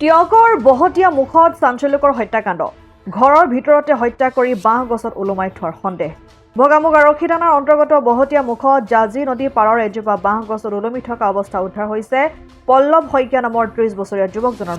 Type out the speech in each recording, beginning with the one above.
টিয়কৰ বহতীয়া মুখত চাঞ্চল্যকৰ হত্যাকাণ্ড ঘৰৰ ভিতৰতে হত্যা কৰি বাঁহ গছত ওলোমাই থোৱাৰ সন্দেহ ভগামুগ আৰক্ষী থানাৰ অন্তৰ্গত বহতীয়া মুখত জাজি নদীৰ পাৰৰ এজোপা বাঁহ গছত ওলমি থকা অৱস্থা উদ্ধাৰ হৈছে পল্লৱ শইকীয়া নামৰ ৩০ বছৰীয়া যুৱকজনৰ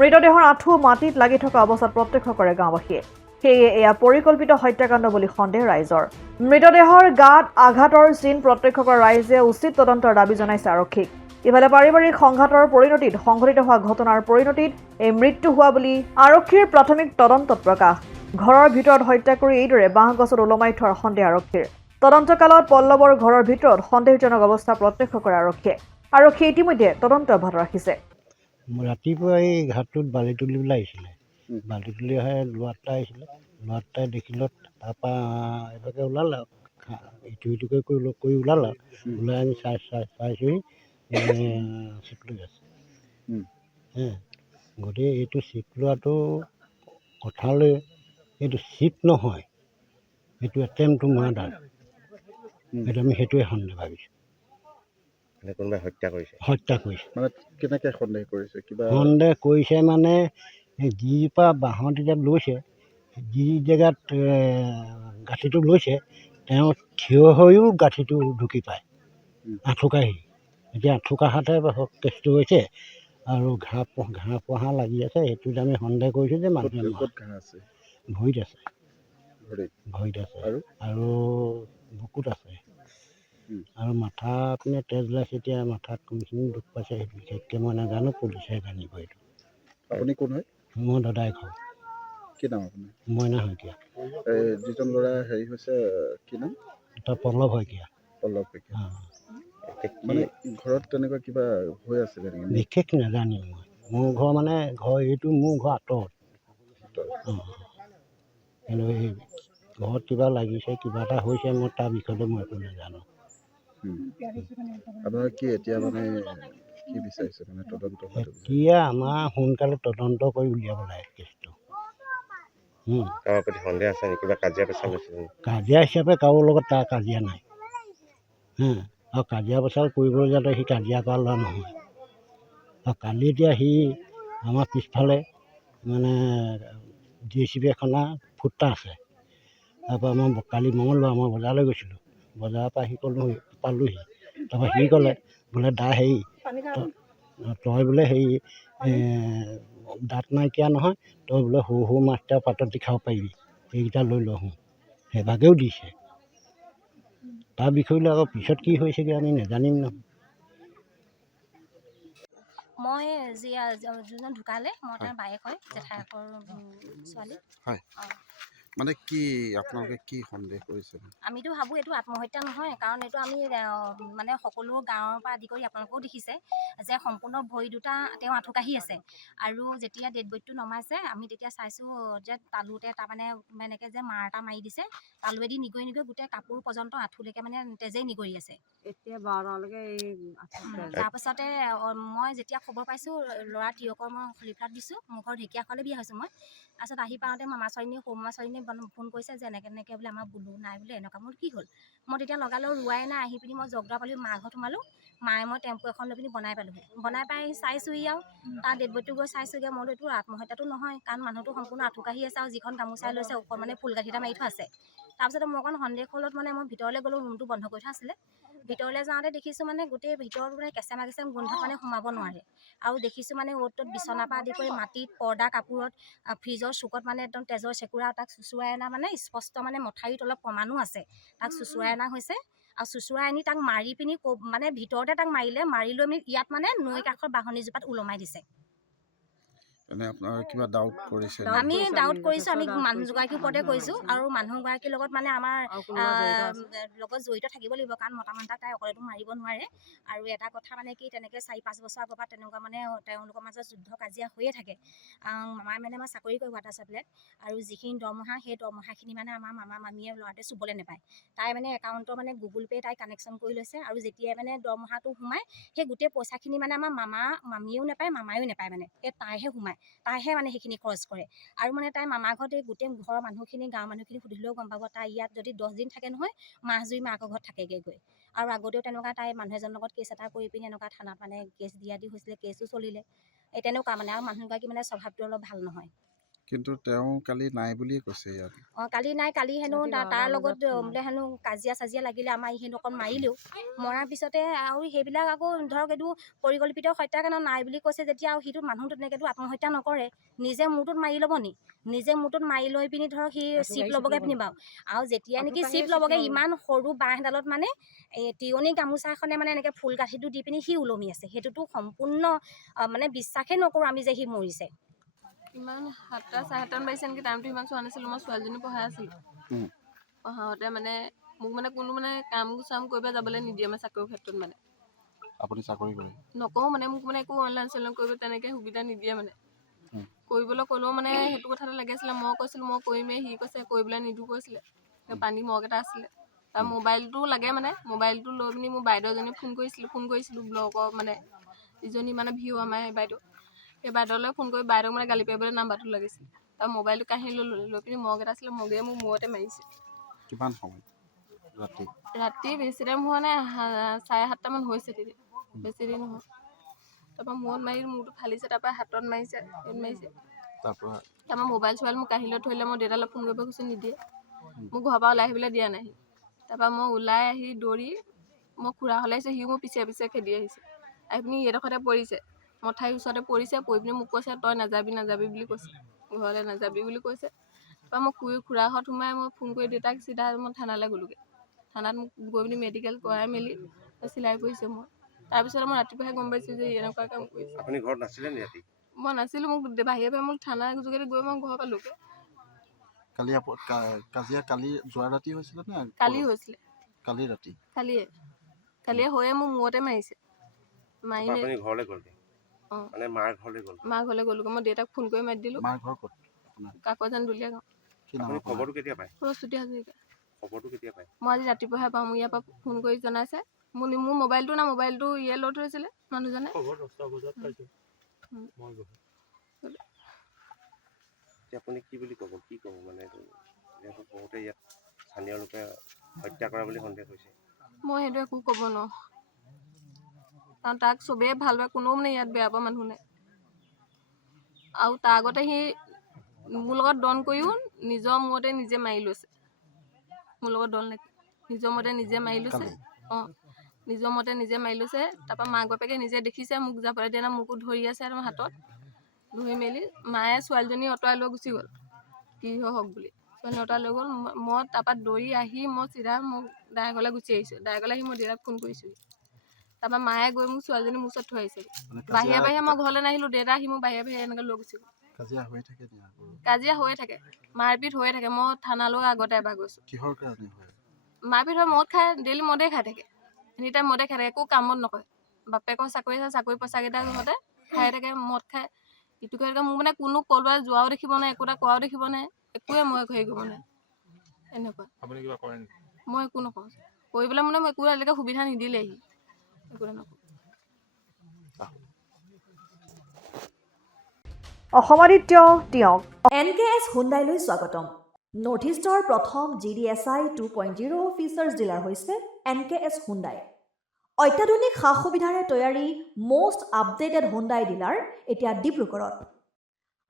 মৃতদেহৰ আঁঠু মাটিত লাগি থকা অৱস্থাত প্ৰত্যক্ষ কৰে গাঁওবাসীয়ে সেয়ে এয়া পৰিকল্পিত হত্যাকাণ্ড বুলি সন্দেহ ৰাইজৰ মৃতদেহৰ গাত আঘাতৰ চিন প্ৰত্যক্ষ কৰা ৰাইজে উচিত তদন্তৰ দাবী জনাইছে আৰক্ষীক ইফালে পাৰিবাৰিক সংঘাতৰ পৰিণতিত সংঘটিত হোৱা ঘটনাৰ পৰিণতিত এই মৃত্যু হোৱা বুলি আৰক্ষীৰ প্ৰাথমিক তদন্তত প্ৰকাশ ঘৰৰ ভিতৰত হত্যা কৰি এইদৰে বাঁহ গছত ওলমাই থোৱাৰ সন্দেহ আৰক্ষীৰ তদন্তকালত পল্লৱৰ ঘৰৰ ভিতৰত সন্দেহজনক অৱস্থা প্ৰত্যক্ষ কৰে আৰক্ষীয়ে ইতিমধ্যে তদন্ত অব্যাহত ৰাখিছে ৰাতিপুৱা এই ঘাটটোত বালি তুলিবলৈ আহিছিলে বালি তুলি আহে ল'ৰাটাই দেখিলত তাৰপৰা এভাগে ওলালে ইটো সিটোকে কৰি ওলালে ওলাই আনি চাইছোহি চিপ লৈ আছে গতিকে এইটো চিপ লোৱাটো কথালৈ এইটো চিপ নহয় এইটো এটেম্প টু মাৰ্ডাৰ এইটো আমি সেইটোৱে সন্দেহ ভাবিছোঁ কোনোবাই হত্যা কৰিছে মানে কেনেকৈ সন্দেহ কৰিছে কিবা সন্দেহ কৰিছে মানে যিৰপৰা বাঁহত এতিয়া লৈছে যি জেগাত গাঁঠিটো লৈছে তেওঁ থিয় হৈও গাঁঠিটো ঢুকি পায় আঁঠুকাহি এতিয়া আঁঠুকাহাতে কেছটো হৈছে আৰু ঘাঁহ পোহা লাগি আছে সেইটোত আমি সন্দেহ কৰিছোঁ যে মানুহে ভৰিত আছে আৰু বুকুত আছে আৰু মাথা পিনে তেজ ওলাইছে এতিয়া মাথাত কোনখিনি দুখ পাইছে সেইটো বিশেষকৈ মই নাজানো পুলিচে জানিব এইটো আপুনি কোন হয় মই দাদাই খাওঁ কি নাম আপোনাৰ মইনা শইকীয়া যিজন ল'ৰা হেৰি হৈছে কি নাম পল্লৱ শইকীয়া মানে ঘৰত তেনেকুৱা কিবা হৈ আছিলে নেকি বিশেষ নাজানিম মই মোৰ ঘৰ মানে এইটো মোৰ ঘৰ আঁতৰত কিন্তু এই ঘৰত কিবা লাগিছে কিবা এটা হৈছে মই তাৰ বিষয়তে মই একো নাজানো আপোনাৰ কি এতিয়া মানে কি বিচাৰিছে মানে তদন্ত এতিয়া আমাৰ সোনকালে তদন্ত কৰি উলিয়াব লাগে কেছটো কাৰোবাৰ প্ৰতি সন্দেহ আছে নেকি কিবা কাজিয়া পেচাল হৈছে কাজিয়া হিচাপে কাৰো লগত তাৰ কাজিয়া নাই আৰু কাজিয়া পেচাল কৰিবলৈ যাতে সি কাজিয়া কৰা ল'ৰা নহয় আৰু কালি এতিয়া সি আমাৰ পিছফালে মানে JCB এখনৰ ফুটা আছে তাৰপৰা মই কালি মঙলবাৰ মই বজাৰলৈ গৈছিলোঁ বজাৰৰ পৰা সি পালোহি তাৰপৰা সি ক'লে বোলে হেৰি তই বোলে হেৰি দাঁত নাইকিয়া নহয় তই বোলে সৰু মাছ এটা পাতত দি খাব পাৰিবি সেইকেইটা লৈ লওঁ সেইভাগেও দিছে তাৰ বিষয়লৈ আকৌ পিছত কি হৈছেগৈ আমি নাজানিম নহয় মই যোনজন ঢুকালে মই তাৰ বায়েক হয় জেঠাইকৰ ছোৱালী হয় মানে কি আপোনালোকে কি সন্দেহ কৰিছে আমিতো ভাবোঁ এইটো আত্মহত্যা নহয় কাৰণ এইটো আমি মানে সকলো গাঁৱৰ পৰা আদি কৰি আপোনালোকেও দেখিছে যে সম্পূৰ্ণ ভৰি দুটা তেওঁ আঁঠুকাঢ়ি আছে আৰু যেতিয়া ডেড বডিটো নমাইছে আমি তেতিয়া চাইছোঁ যে তালুতে তাৰমানে এনেকৈ যে মাৰ এটা মাৰি দিছে তালুৱেদি নিগৰি গোটেই কাপোৰ পৰ্যন্ত আঁঠুলৈকে মানে তেজেই নিগৰি আছে এতিয়া 12টালৈকে তাৰপাছতে মই যেতিয়া খবৰ পাইছোঁ ল'ৰা তিয়কৰ মই খলিফাত দিছোঁ মোৰ ঘৰ ঢেকীয়াখোৱালে বিয়া হৈছোঁ মই তাৰপিছত আহি পাওঁতে মামা ছোৱালীজনীয়ে সৰু মামা ছোৱালীজনীয়ে ফোন কৰিছে যে এনেকৈ বোলে আমাৰ বুলু নাই বোলে এনেকুৱা মোৰ কি হ'ল মই তেতিয়া লগালেও ৰোৱাই নাই আহি পিনি মই জগদৰা পালোঁ মাৰ ঘৰত সোমালোঁ মায়ে মই টেম্পু এখন লৈ পিনি বনাই পালোঁহি বনাই পাই চাইছোঁহি আৰু তাৰ ডেড বডিটো গৈ চাইছোঁগৈ মই এইটো আত্মহত্যাটো নহয় কাৰণ মানুহটো সম্পূৰ্ণ আঁঠুকাঢ়ি আছে আৰু যিখন গামোচাই লৈছে ওপৰত মানে ফুলগাঠি এটা মাৰি থোৱা আছে তাৰপিছতে মই অকণ সন্দেহ হ'লত মানে মই ভিতৰলৈ গ'লোঁ ৰুমটো বন্ধ কৰি থোৱা আছিলে ভিতৰলৈ যাওঁতে দেখিছোঁ মানে গোটেই ভিতৰত মানে কেঁচেমা গোন্ধত মানে সোমাব নোৱাৰে আৰু দেখিছোঁ মানে অ'ত ত'ত বিচনাৰ পৰা আদি কৰি মাটিত পৰ্দা কাপোৰত ফ্ৰিজৰ চুকত মানে একদম তেজৰ চেকুৰা তাক চুচুৰাই অনা মানে স্পষ্ট মানে মঠাৰিত অলপ প্ৰমাণো আছে তাক চুচুৰাই অনা হৈছে আৰু চুচুৰাই আনি তাক মাৰি পিনি মানে ভিতৰতে তাক মাৰি লৈ ইয়াত মানে নৈ কাষৰ বাঢ়নীজোপাত ওলমাই দিছে মানে আপোনাৰ কিবা ডাউট কৰিছে আমি ডাউট কৰিছোঁ আমি মানুহগৰাকীৰ ওপৰতে কৰিছোঁ আৰু মানুহগৰাকীৰ লগত মানে আমাৰ লগত জড়িত থাকিব লাগিব কাৰণ মতা মানুহক তাই অকলেতো মাৰিব নোৱাৰে আৰু এটা কথা মানে কি তেনেকৈ 4-5 বছৰ আগৰ পৰা তেনেকুৱা মানে তেওঁলোকৰ মাজত যুদ্ধ কাজিয়া হৈয়ে থাকে মামাই মানে আমাৰ চাকৰি কৰে ৱাটাৰ চাপ্লাইত আৰু যিখিনি দৰমহা সেই দৰমহাখিনি মানে আমাৰ মামা মামীয়ে ল'ৰাটোৱে চুবলৈ নাপায় তাই মানে একাউণ্টৰ মানে গুগল পে' তাই কানেকশ্যন কৰি লৈছে আৰু যেতিয়াই মানে দৰমহাটো সোমায় সেই গোটেই পইচাখিনি মানে আমাৰ মামা মামীয়েও নাপায় মামায়ো নাপায় মানে সেই তাইহে সোমায় তাইহে মানে সেইখিনি খৰচ কৰে আৰু মানে তাই মামাৰ ঘৰত এই গোটেই ঘৰৰ মানুহখিনি গাঁৱৰ মানুহখিনি সুধিলেও গম পাব তাই ইয়াত যদি 10 দিন থাকে নহয় মাহজুৰি মাকৰ ঘৰত থাকেগৈ গৈ আৰু আগতেও তেনেকুৱা তাই মানুহ এজনৰ লগত কেছ এটা কৰি পিনি এনেকুৱা থানাত মানে কেছ দিয়া দি হৈছিলে কেছো চলিলে এই তেনেকুৱা মানে, আৰু মানুহগৰাকী মানে স্বভাৱটো অলপ ভাল নহয়। কিন্তু তেওঁ কালি নাই বুলিয়ে কৈছে ইয়াত। কালি নাই, কালি হেনো তাৰ লগত বোলে হেনো কাজিয়া লাগিলে, আমাৰ হেনো অকণ মাৰিলেও, মৰাৰ পিছতে আৰু সেইবিলাক আকৌ ধৰক এইটো পৰিকল্পিত হত্যাকাণ্ড নাই বুলি কৈছে যেতিয়া, আৰু সিটো মানুহটো তেনেকৈতো আত্মহত্যা নকৰে, নিজে মূৰটোত মাৰি ল'ব নি, নিজে মূৰটোত মাৰি লৈ পিনি ধৰক সি চিপ ল'বগৈ পিনি বাৰু, আৰু যেতিয়া নেকি চিপ ল'বগৈ ইমান সৰু বাঁহ এডালত মানে এই তিয়নি গামোচাখনে মানে এনেকৈ ফুল গাঁঠিটো দি পিনি সি ওলমি আছে, সেইটোতো সম্পূৰ্ণ মানে বিশ্বাসেই নকৰোঁ আমি যে সি মৰিছে। ইমান 7টা 7:30 বাজিছে নেকি, টাইমটো ইমান চোৱা নাছিলোঁ, মই ছোৱালীজনী পঢ়াই আছিলোঁ। পঢ়াওঁতে মানে মোক মানে কোনো মানে কাম চাম কৰিব যাবলৈ নিদিয়ে মানে চাকৰিৰ ক্ষেত্ৰত মানে। আপুনি চাকৰি কৰে? নকওঁ মানে, মোক মানে একো অনলাইন চনলাইন কৰিব তেনেকৈ সুবিধা নিদিয়ে মানে। কৰিবলৈ ক'লেও মানে সেইটো কথাতে লাগি আছিলে, মই কৈছিলোঁ মই কৰিমেই, সি কৈছে কৰিবলৈ নিদিওঁ কৈছিলে। পানী মগ এটা আছিলে, তাৰ মোবাইলটোও লাগে মানে, মোবাইলটো লৈ পিনি মোৰ বাইদেউ এজনী ফোন কৰিছিলোঁ ব্লকৰ মানে ইজনী মানে ভিউ আমাৰ বাইদেউ, সেই বাইদেউলৈ ফোন কৰি বাইদেউক মানে গালি পাৰিবলৈ নাম্বাৰটো লাগিছিল। তাৰ মোবাইলটো কাঢ়ি লৈ পিনি মগ এটা আছিলে, মগে মোক মূৰতে মাৰিছে। কিমান সময়? ৰাতি বেছি টাইম হোৱা নাই, 7:30মান হৈছে তেতিয়া, বেছি দেৰি নহয়। তাৰপৰা মূৰত মাৰি মূৰটো ফালিছে, তাৰপৰা হাতত মাৰিছে, তাৰপৰা মোবাইল চোবাইল মোক কাঢ়ি লৈ থৈ মই দেউতালৈ ফোন কৰিব কৈছোঁ, নিদিয়ে। মোক ঘৰৰ পৰা ওলাই আহিবলৈ দিয়া নাই। তাৰপৰা মই ওলাই আহি দৌৰি মই খুৰা হ'লে আহিছোঁ, সিও মোৰ পিছে পিছে খেদি আহিছে, আহি পিনি এইডোখৰতে পৰিছে, মঠাইৰ ওচৰতে পৰিছে, পৰি পিনি মোক কৈছে তই নাযাবি বুলি কৈছে, ঘৰলৈ নাযাবি বুলি কৈছে। তাৰপৰা মই খুৰা ঘৰত সোমাই মই ফোন কৰি দেউতাক চিধা মই থানালৈ গ'লোগৈ। থানাত মোক গৈ পিনি মেডিকেল কৰাই মেলি চিলাই কৰিছে মই। তাৰপিছতে মই ৰাতিপুৱাহে গম পাইছোঁ যে এনেকুৱা কাম কৰিছে। আপুনি ঘৰত নাছিলে নি ৰাতি? মই নাছিলোঁ, মোক বাহিৰে মোক থানাৰ যোগেদি গৈ মই ঘৰ পালোগৈ। কালি কাজিয়া কালি যোৱা ৰাতি হৈছিলে নে? কালি হৈছিলে। কালি ৰাতি? কালিয়ে হৈয়ে মোৰ মূৰতে মাৰিছে। মাৰি আপুনি ঘৰলৈ গ'লগৈ? মানে মাৰ ঘৰলৈ গ'ল? মাৰ ঘৰলৈ গ'লোগৈ, মই দেউতাক ফোন কৰি মাতি দিলোঁ। মাৰ ঘৰ ক'ত? কাকজান দুলীয়া গাঁও। আপুনি খবৰটো কেতিয়া পায়? প্ৰস্তুতি হাজৰিকা। খবৰটো কেতিয়া পায়? মই আজি ৰাতিপুৱাহে পাওঁ, মোৰ ইয়াৰ পৰা ফোন কৰি জনাইছে। মোৰ মোবাইলটো ইয়ে লৈ থৈছিলে মানুহজনে। আপুনি কি বুলি ক'ব মানে যিহেতু বহুতে ইয়াত স্থানীয় লোকে হত্যা কৰা বুলি সন্দেহ হৈছে? মই সেইটো একো ক'ব নোৱাৰোঁ, কাৰণ তাক চবেই ভাল পায়, কোনেও মানে ইয়াত বেয়া পোৱা মানুহ নাই। আৰু তাৰ আগতে সি মোৰ লগত দন কৰিও নিজৰ মূৰতে নিজে মাৰি লৈছে। মোৰ লগত দল নেকি, নিজৰ মতে নিজে মাৰি লৈছে। নিজৰ মতে নিজে মাৰি লৈছে। তাৰপৰা মাক বাপেকে নিজে দেখিছে, মোক যাবলৈ দিয়া নাই, মোকো ধৰি আছে আৰু হাতত ধৰি মেলি মায়ে ছোৱালীজনী অঁতৰাই লৈ গুচি গ'ল, কি হওক বুলি। ছোৱালী অঁতৰাই লৈ গ'ল। মই তাৰপৰা দৌৰি আহি মই চিধা মোক দাই ঘৰলৈ গুচি আহিছোঁ। দাই ঘৰলৈ আহি মই দেউতাক ফোন কৰিছোঁ। তাৰপৰা মায়ে গৈ মোক ছোৱালীজনী মোৰ ওচৰত থৈ আহিছে। বাহিৰে মই ঘৰলৈ নাহিলোঁ, দেউতা আহি মোক বাহিৰে এনেকৈ লৈ গুচি গ'ল। কাজিয়া হৈয়ে থাকে, মাৰপিট হৈয়ে থাকে। মই থানালৈ আগতে এবাৰ গৈছোঁ। কিহৰ কাৰণে হয়? মাৰপিট হয়, মদ খাই, ডেইলি মদেই খাই থাকে, এনি টাইম মদে খাই থাকে, একো কামত নকৰে। বাপেকৰ চাকৰি আছে, চাকৰি পইচাকেইটা ঘৰতে খাই থাকে, মদ খায়, ইটো কৰি থাকে। মোক মানে কোনো ক'ৰবাত যোৱাও দেখিব নাই, একো এটা কৰাও দেখিব নাই, একোৱে মই হেৰি কৰিব নাই। এনেকুৱা মই একো নকওঁ, কৰিবলৈ মানে মই একো আজিলৈকে সুবিধা নিদিলেহি, একো নকওঁ। অসমাদিত্য টিয়ক NKS হুণ্ডাইলৈ স্বাগতম। নৰ্থ ইষ্টৰ প্ৰথম GDSI 2.0 ফিচাৰ্ছ ডিলাৰ হৈছে NKS হুণ্ডাই। অত্যাধুনিক সা সুবিধাৰে তৈয়াৰী মষ্ট আপডেটেড হুণ্ডাই ডিলাৰ এতিয়া ডিব্ৰুগড়ত।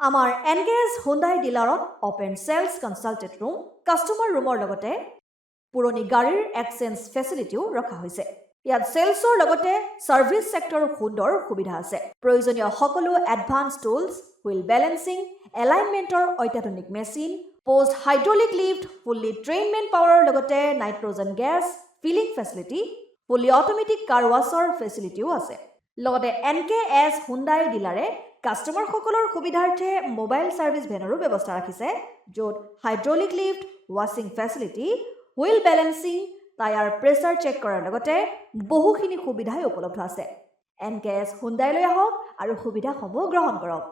আমাৰ NKS হুণ্ডাই ডিলাৰত open sales consulted room, customer ৰুমৰ লগতে পুৰণি গাড়ীৰ এক্সচেঞ্জ ফেচিলিটিও ৰখা হৈছে। ইয়াত চেলছৰ লগতে ছাৰ্ভিচ ছেক্টৰৰ সুন্দৰ সুবিধা আছে। প্ৰয়োজনীয় সকলো এডভান্স টুলছ, হুইল বেলেঞ্চিং, এলাইনমেণ্টৰ অত্যাধুনিক machine, post hydraulic lift, fully ট্ৰেইনমেণ্ট পাৱাৰৰ লগতে nitrogen gas filling facility, fully automatic car ৱাছৰ ফেচিলিটিও আছে। লগতে NKS হুণ্ডাই ডিলাৰে কাষ্টমাৰসকলৰ সুবিধাৰ্থে মোবাইল ছাৰ্ভিচ ভেনৰো ব্যৱস্থা ৰাখিছে, য'ত হাইড্ৰলিক লিফ্ট, ৱাশ্বিং facility, wheel balancing, tyre pressure check কৰাৰ লগতে বহুখিনি সুবিধাই উপলব্ধ আছে। NKS হুণ্ডাইলৈ আহক আৰু সুবিধাসমূহ গ্ৰহণ কৰক।